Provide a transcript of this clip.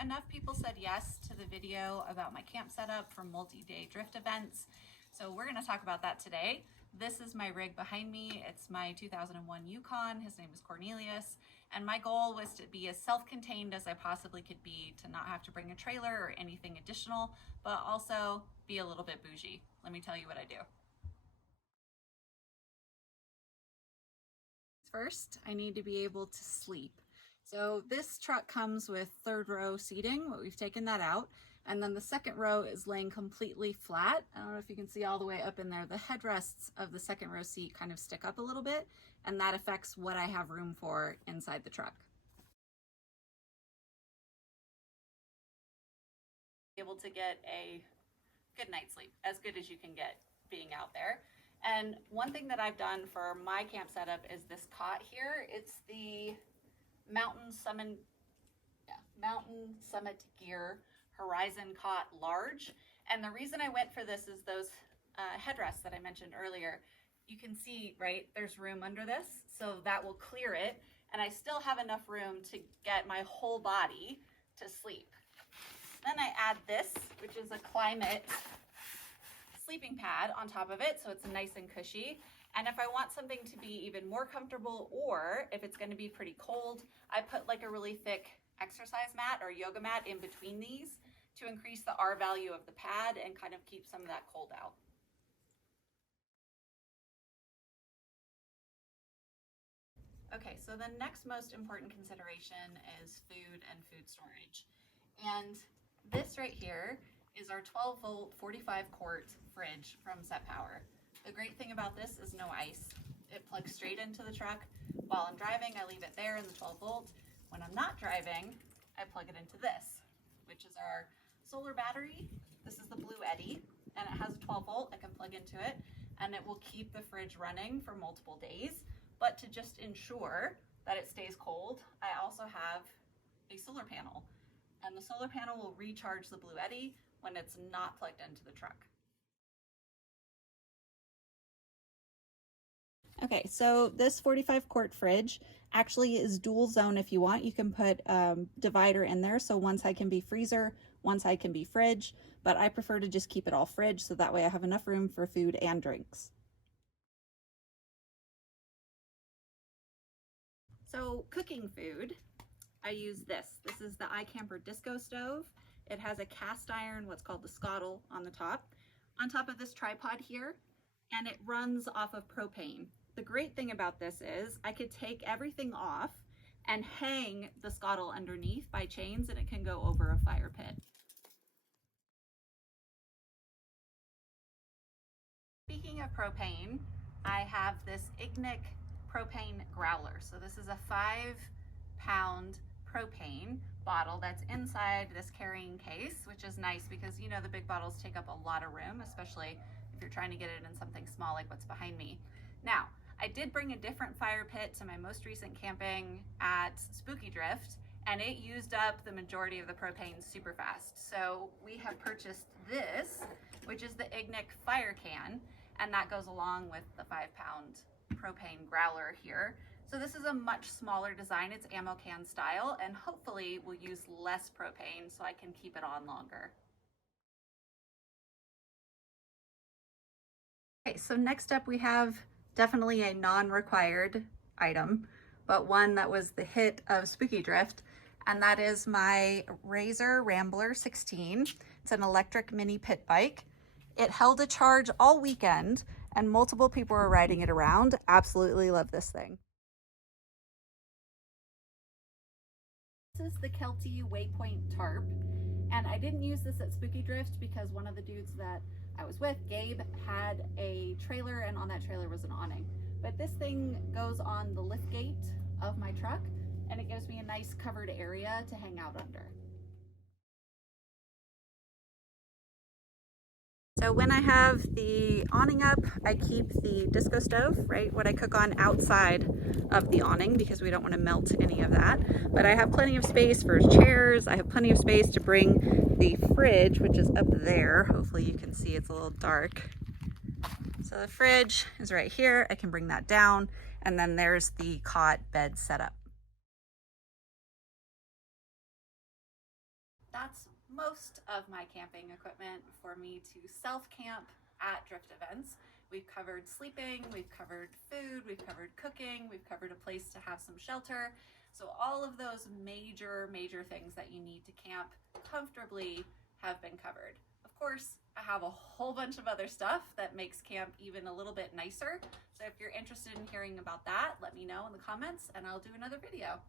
enough people said yes to the video about my camp setup for multi-day drift events. So we're gonna talk about that today. This is my rig behind me. It's my 2001 Yukon. His name is Cornelius. And my goal was to be as self-contained as I possibly could be, to not have to bring a trailer or anything additional, but also be a little bit bougie. Let me tell you what I do. First, I need to be able to sleep. So this truck comes with third row seating, but we've taken that out. And then the second row is laying completely flat. I don't know if you can see all the way up in there. The headrests of the second row seat kind of stick up a little bit, and that affects what I have room for inside the truck. Able to get a good night's sleep, as good as you can get being out there. And one thing that I've done for my camp setup is this cot here. It's the Mountain Summit Gear Horizon Cot Large. And the reason I went for this is those headrests that I mentioned earlier. You can see, right, there's room under this, so that will clear it. And I still have enough room to get my whole body to sleep. Then I add this, which is a Klymit sleeping pad on top of it, so it's nice and cushy. And if I want something to be even more comfortable, or if it's going to be pretty cold, I put like a really thick exercise mat or yoga mat in between these to increase the R value of the pad and kind of keep some of that cold out. Okay, so the next most important consideration is food and food storage. And this right here is our 12-volt 45-quart fridge from SetPower. The great thing about this is no ice. It plugs straight into the truck. While I'm driving, I leave it there in the 12-volt. When I'm not driving, I plug it into this, which is our solar battery. This is the Bluetti, and it has a 12-volt. I can plug into it, and it will keep the fridge running for multiple days. But to just ensure that it stays cold, I also have a solar panel. And the solar panel will recharge the Bluetti when it's not plugged into the truck. Okay, so this 45-quart fridge actually is dual zone if you want. You can put divider in there, so one side can be freezer, one side can be fridge, but I prefer to just keep it all fridge, so that way I have enough room for food and drinks. So cooking food, I use this. This is the iKamper disco stove. It has a cast iron, what's called the scuttle, on the top. On top of this tripod here, and it runs off of propane. The great thing about this is I could take everything off and hang the scuttle underneath by chains, and it can go over a fire pit. Speaking of propane, I have this Ignik propane growler. So this is a 5-pound propane bottle that's inside this carrying case, which is nice because, you know, the big bottles take up a lot of room, especially if you're trying to get it in something small like what's behind me. Now, I did bring a different fire pit to my most recent camping at Spooky Drift, and it used up the majority of the propane super fast. So we have purchased this, which is the Ignik fire can, and that goes along with the 5-pound propane growler here. So this is a much smaller design. It's ammo can style, and hopefully will use less propane so I can keep it on longer. Okay, so next up we have definitely a non-required item, but one that was the hit of Spooky Drift, and that is my Rambler 16. It's an electric mini pit bike. It held a charge all weekend, and multiple people were riding it around. Absolutely love this thing. This is the Kelty Waypoint Tarp, and I didn't use this at Spooky Drift because one of the dudes that I was with, Gabe, had a trailer, and on that trailer was an awning. But this thing goes on the lift gate of my truck, and it gives me a nice covered area to hang out under. So when I have the awning up, I keep the disco stove, right, what I cook on, outside of the awning because we don't want to melt any of that. But I have plenty of space for chairs. I have plenty of space to bring the fridge, which is up there. Hopefully you can see, it's a little dark. So the fridge is right here. I can bring that down. And then there's the cot bed setup. that's most of my camping equipment for me to self-camp at drift events. We've covered sleeping, we've covered food, we've covered cooking, we've covered a place to have some shelter. So all of those major things that you need to camp comfortably have been covered. Of course, I have a whole bunch of other stuff that makes camp even a little bit nicer. So if you're interested in hearing about that, let me know in the comments and I'll do another video.